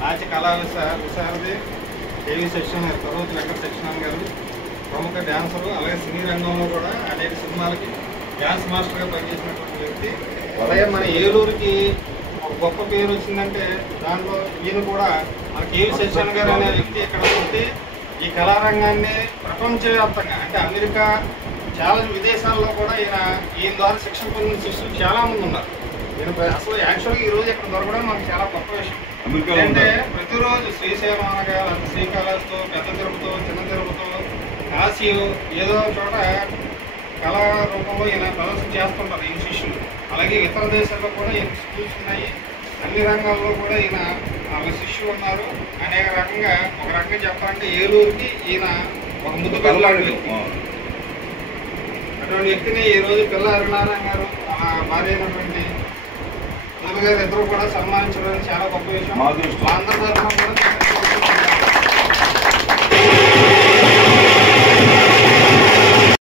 నాట్య కళా విశారది KV section గారు, కరోజు వెంకట సెక్షన్ గారు ప్రముఖ డ్యాన్సరు, అలాగే సినీ రంగంలో కూడా అనేక సినిమాలకి డ్యాన్స్ మాస్టర్గా పనిచేసినటువంటి వ్యక్తి. అలాగే మన ఏలూరుకి ఒక గొప్ప పేరు వచ్చిందంటే దాంట్లో ఈయన కూడా మన కేవీ సెక్షన్ గారు అనే వ్యక్తి ఇక్కడ పుట్టి ఈ కళారంగాన్ని ప్రపంచవ్యాప్తంగా అంటే అమెరికా చాలా విదేశాల్లో కూడా ఈయన ద్వారా శిక్షణ పొందిన శిష్యులు చాలా మంది ఉన్నారు. ఈయన అసలు యాక్చువల్గా ఈ రోజు ఇక్కడ దొరకడం మనకు చాలా గొప్ప విషయం. అంటే ప్రతిరోజు శ్రీశైలం అనగా శ్రీకాళహస్తి, పెద్ద తిరుపతి, చిన్న తిరుపతి, కాశీ ఏదో చోట కళా రూపంలో ఈయన ప్రదర్శన చేస్తుంటారు ఈయన శిష్యులు. అలాగే ఇతర దేశాల్లో కూడా ఈయన స్కూల్స్ ఉన్నాయి. అన్ని రంగాల్లో కూడా ఈయన శిష్యులు ఉన్నారు. అనేక రకంగా ఒక రకంగా చెప్పాలంటే ఏలూరుకి ఈయన ఒక ముద్దు పిల్లలాంటి వ్యక్తి. అటువంటి వ్యక్తిని ఈ రోజు పిల్ల హరినారాయణ గారు భార్య అయినటువంటి గారు ఇద్దరు కూడా సన్మానించడం చాలా గొప్ప విషయం. అందరి తరఫున కూడా